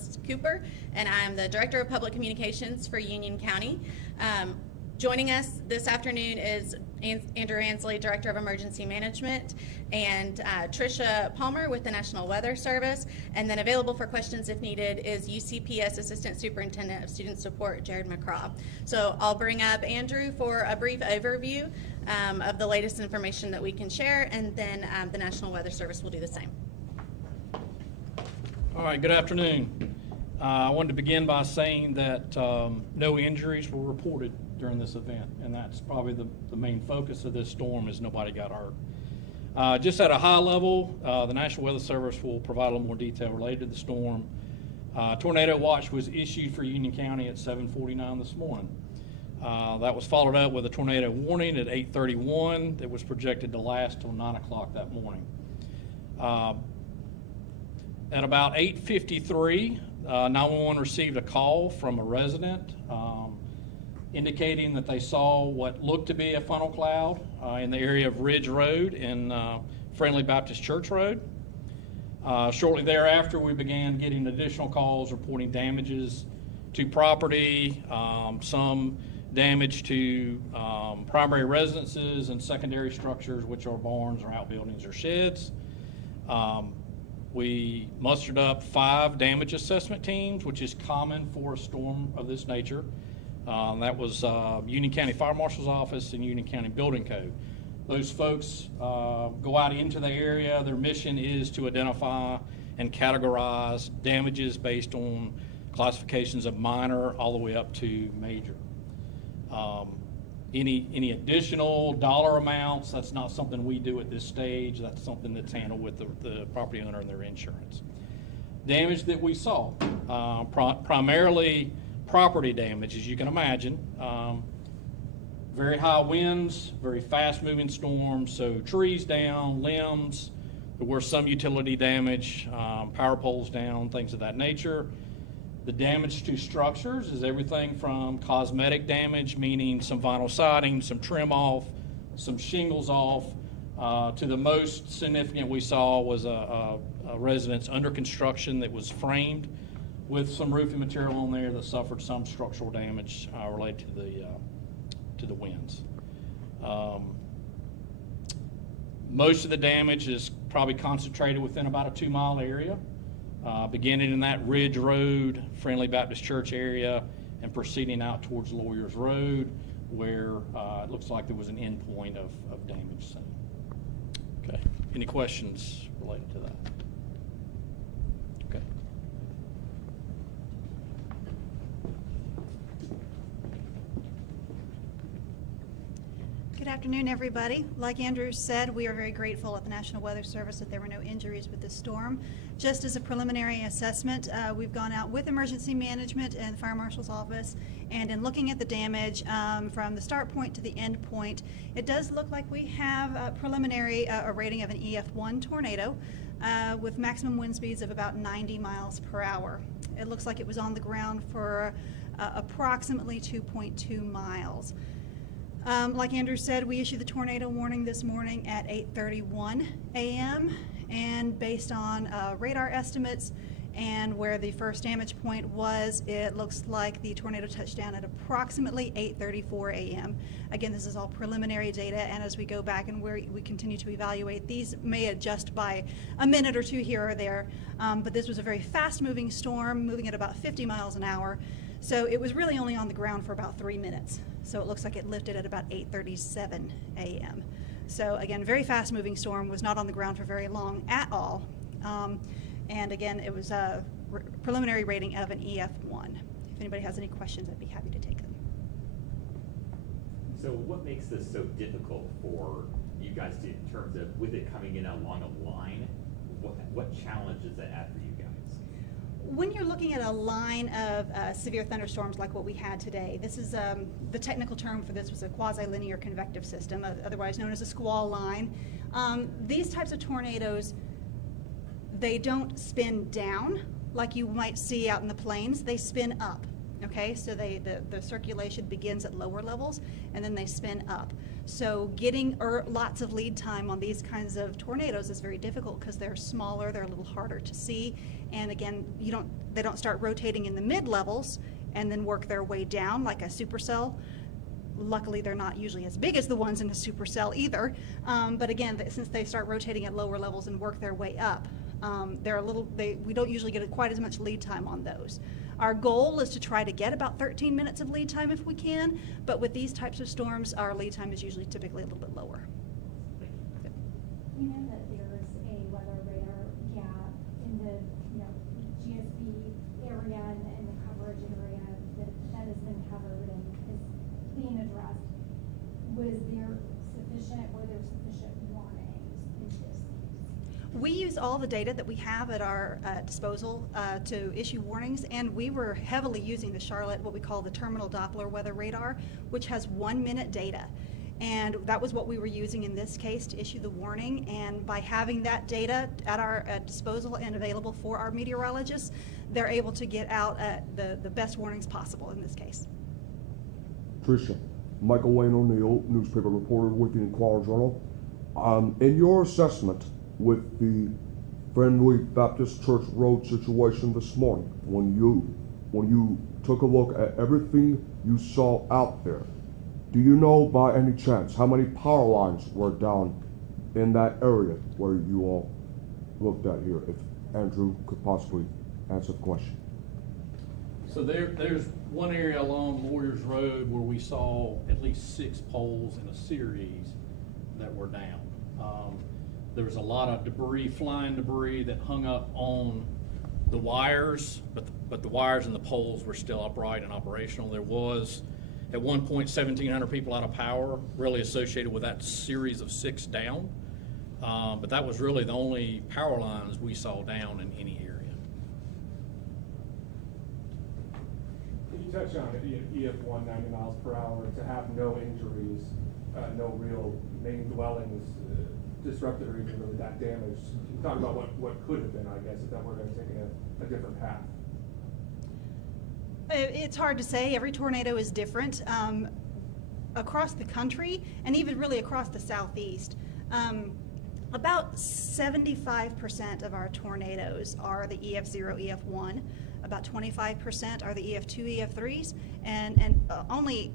is Cooper, and I'm the Director of Public Communications for Union County. Joining us this afternoon is Andrew Ansley, Director of Emergency Management, and Tricia Palmer with the National Weather Service. And then available for questions if needed is UCPS Assistant Superintendent of Student Support, Jared McCraw. So I'll bring up Andrew for a brief overview of the latest information that we can share, and then the National Weather Service will do the same. All right, good afternoon. I wanted to begin by saying that no injuries were reported during this event, and that's probably the main focus of this storm is nobody got hurt. Just at a high level, the National Weather Service will provide a little more detail related to the storm. Tornado watch was issued for Union County at 7:49 this morning. That was followed up with a tornado warning at 8:31 that was projected to last till 9 o'clock that morning. At about 8:53, 911 received a call from a resident indicating that they saw what looked to be a funnel cloud in the area of Ridge Road and Friendly Baptist Church Road. Shortly thereafter, we began getting additional calls reporting damages to property, some damage to primary residences and secondary structures, which are barns or outbuildings or sheds. We mustered up 5 damage assessment teams, which is common for a storm of this nature. That was Union County Fire Marshal's Office and Union County Building Code. Those folks go out into the area. Their mission is to identify and categorize damages based on classifications of minor all the way up to major. Any additional dollar amounts, that's not something we do at this stage. That's something that's handled with the property owner and their insurance. Damage that we saw, primarily property damage, as you can imagine. Very high winds, very fast-moving storms, so trees down, limbs. There were some utility damage, power poles down, things of that nature. The damage to structures is everything from cosmetic damage, meaning some vinyl siding, some trim off, some shingles off, to the most significant we saw was a residence under construction that was framed with some roofing material on there that suffered some structural damage related to the winds. Most of the damage is probably concentrated within about a 2-mile area, beginning in that Ridge Road, Friendly Baptist Church area, and proceeding out towards Lawyers Road, where it looks like there was an end point of damage seen. Okay. Any questions related to that? Okay. Good afternoon, everybody. Like Andrew said, we are very grateful at the National Weather Service that there were no injuries with this storm. Just as a preliminary assessment, we've gone out with emergency management and the Fire Marshal's Office, and in looking at the damage from the start point to the end point, it does look like we have a preliminary a rating of an EF1 tornado with maximum wind speeds of about 90 miles per hour. It looks like it was on the ground for approximately 2.2 miles. Like Andrew said, we issued the tornado warning this morning at 8:31 a.m. and based on radar estimates and where the first damage point was, it looks like the tornado touched down at approximately 8:34 a.m. Again, this is all preliminary data, and as we go back and we continue to evaluate, these may adjust by a minute or two here or there, but this was a very fast-moving storm, moving at about 50 miles an hour. So it was really only on the ground for about 3 minutes. So it looks like it lifted at about 8:37 a.m. So again, very fast moving storm, was not on the ground for very long at all. And again, it was a preliminary rating of an EF1. If anybody has any questions, I'd be happy to take them. So what makes this so difficult for you guys to, in terms of with it coming in along a line, what challenge does that add for you guys? When you're looking at a line of severe thunderstorms like what we had today, this is the technical term for this was a quasi-linear convective system, otherwise known as a squall line. These types of tornadoes, they don't spin down like you might see out in the plains, they spin up. Okay, so the circulation begins at lower levels and then they spin up. So getting lots of lead time on these kinds of tornadoes is very difficult because they're smaller, they're a little harder to see, and again, they don't start rotating in the mid levels and then work their way down like a supercell. Luckily, they're not usually as big as the ones in a supercell either. But again, since they start rotating at lower levels and work their way up, we don't usually get quite as much lead time on those. Our goal is to try to get about 13 minutes of lead time if we can, but with these types of storms, our lead time is usually typically a little bit lower. We know that there's a weather radar gap in the GSB area and the coverage area that has been covered and is being addressed. Were there sufficient warnings in this case? We use all the data that we have at our disposal to issue warnings, and we were heavily using the Charlotte, what we call the terminal Doppler weather radar, which has 1 minute data. And that was what we were using in this case to issue the warning. And by having that data at our disposal and available for our meteorologists, they're able to get out the best warnings possible in this case. Tricia, Michael Wayne O'Neill, newspaper reporter with the Inquirer Journal. In your assessment with the Friendly Baptist Church Road situation this morning, when you took a look at everything you saw out there, do you know by any chance how many power lines were down in that area where you all looked at here? If Andrew could possibly answer the question. So there's one area along Lawyers Road where we saw at least 6 poles in a series that were down. There was a lot of flying debris that hung up on the wires, but the wires and the poles were still upright and operational. There was, at one point, 1,700 people out of power, really associated with that series of 6 down. But that was really the only power lines we saw down in any area. You touch on it, EF1 90 miles per hour, to have no injuries, no real main dwellings disrupted or even really that damaged. You talk about what could have been, I guess, if that were going to take a different path. It's hard to say. Every tornado is different. Across the country, and even really across the southeast, about 75% of our tornadoes are the EF0, EF1. About 25% are the EF2, EF3s, and only,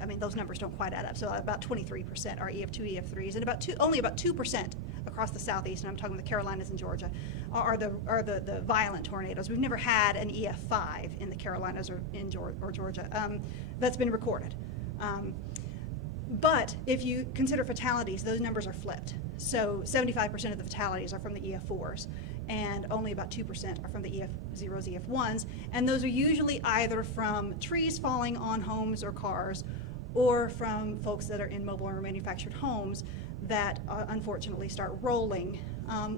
I mean, those numbers don't quite add up, so about 23% are EF2, EF3s, and only about 2% across the southeast, and I'm talking the Carolinas and Georgia, are the violent tornadoes. We've never had an EF5 in the Carolinas or in Georgia. That's been recorded. But if you consider fatalities, those numbers are flipped. So 75% of the fatalities are from the EF4s, and only about 2% are from the EF0s, EF1s, and those are usually either from trees falling on homes or cars, or from folks that are in mobile or manufactured homes that unfortunately start rolling,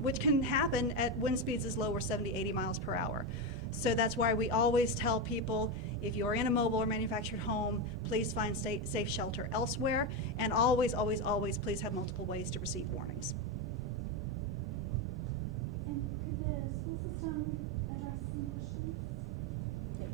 which can happen at wind speeds as low as 70, 80 miles per hour. So that's why we always tell people, if you're in a mobile or manufactured home, please find safe shelter elsewhere, and always, always, always please have multiple ways to receive warnings. And could the school system address some questions? So,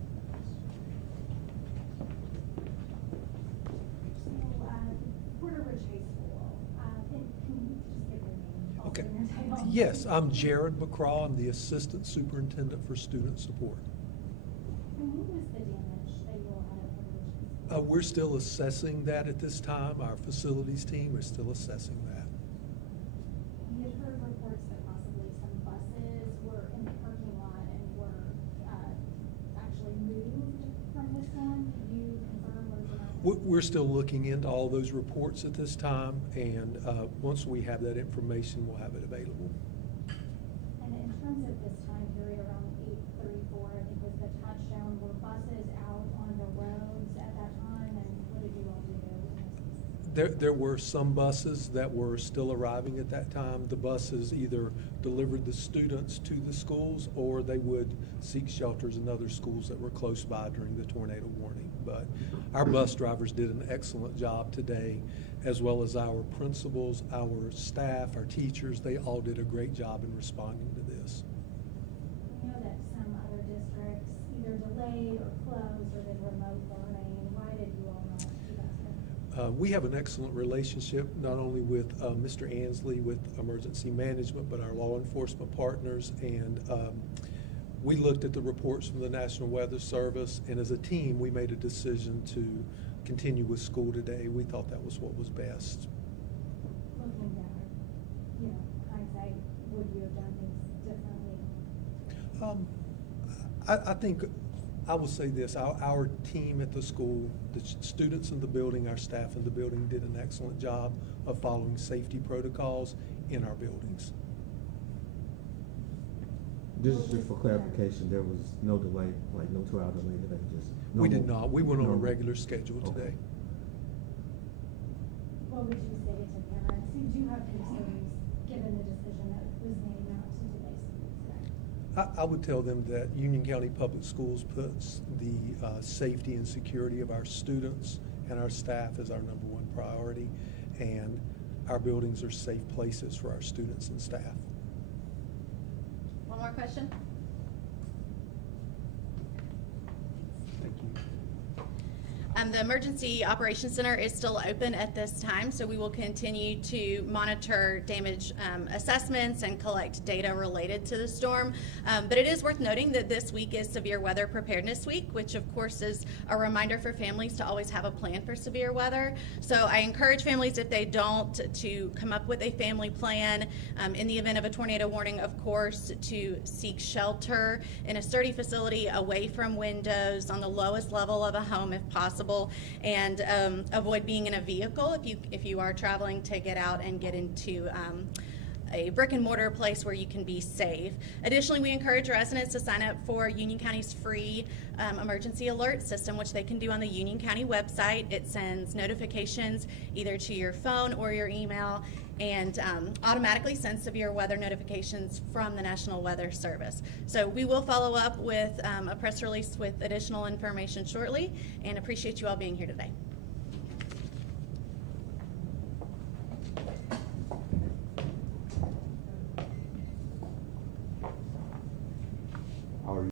Porter Ridge High School, and can you just give your name? Okay. And your title? Yes, I'm Jared McCraw. I'm the Assistant Superintendent for Student Support. And what was the damage that you all had at Porter Ridge High School? We're still assessing that at this time. Our facilities team is still assessing that. We had heard reports that possibly some buses were in the parking lot and were actually moved from this one. Can you confirm or deny? We're still looking into all those reports at this time, and once we have that information, we'll have it available. And in terms of this time period around 8:34, I think was the touchdown, were buses out on the roads at that time, and what did you all do? There were some buses that were still arriving at that time. The buses either delivered the students to the schools, or they would seek shelters in other schools that were close by during the tornado warning. But our bus drivers did an excellent job today, as well as our principals, our staff, our teachers. They all did a great job in responding to this. We know that some other districts either delayed delayed or closed, or did remote learning? Why did you all not do that? We have an excellent relationship, not only with Mr. Ansley with emergency management, but our law enforcement partners. And we looked at the reports from the National Weather Service, and as a team, we made a decision to continue with school today. We thought that was what was best. Looking back, you know, hindsight, would you have done things differently? I think I will say this, our team at the school, the students in the building, our staff in the building did an excellent job of following safety protocols in our buildings. This is just for clarification, there was no delay, like no 2-hour delay today, just We did normal- not. We went on a normal. regular schedule Okay. today. What would you say to parents who do have concerns, given the decision that was made not to delay school today? I would tell them that Union County Public Schools puts the safety and security of our students and our staff as our #1 priority, and our buildings are safe places for our students and staff. One more question? Thank you. The Emergency Operations Center is still open at this time, so we will continue to monitor damage assessments and collect data related to the storm. But it is worth noting that this week is Severe Weather Preparedness Week, which of course is a reminder for families to always have a plan for severe weather. So I encourage families, if they don't, to come up with a family plan. In the event of a tornado warning, of course, to seek shelter in a sturdy facility away from windows on the lowest level of a home if possible, and avoid being in a vehicle if you are traveling, to get out and get into a brick and mortar place where you can be safe. Additionally, we encourage residents to sign up for Union County's free emergency alert system, which they can do on the Union County website. It sends notifications either to your phone or your email, and automatically sends severe weather notifications from the National Weather Service. So we will follow up with a press release with additional information shortly, and appreciate you all being here today.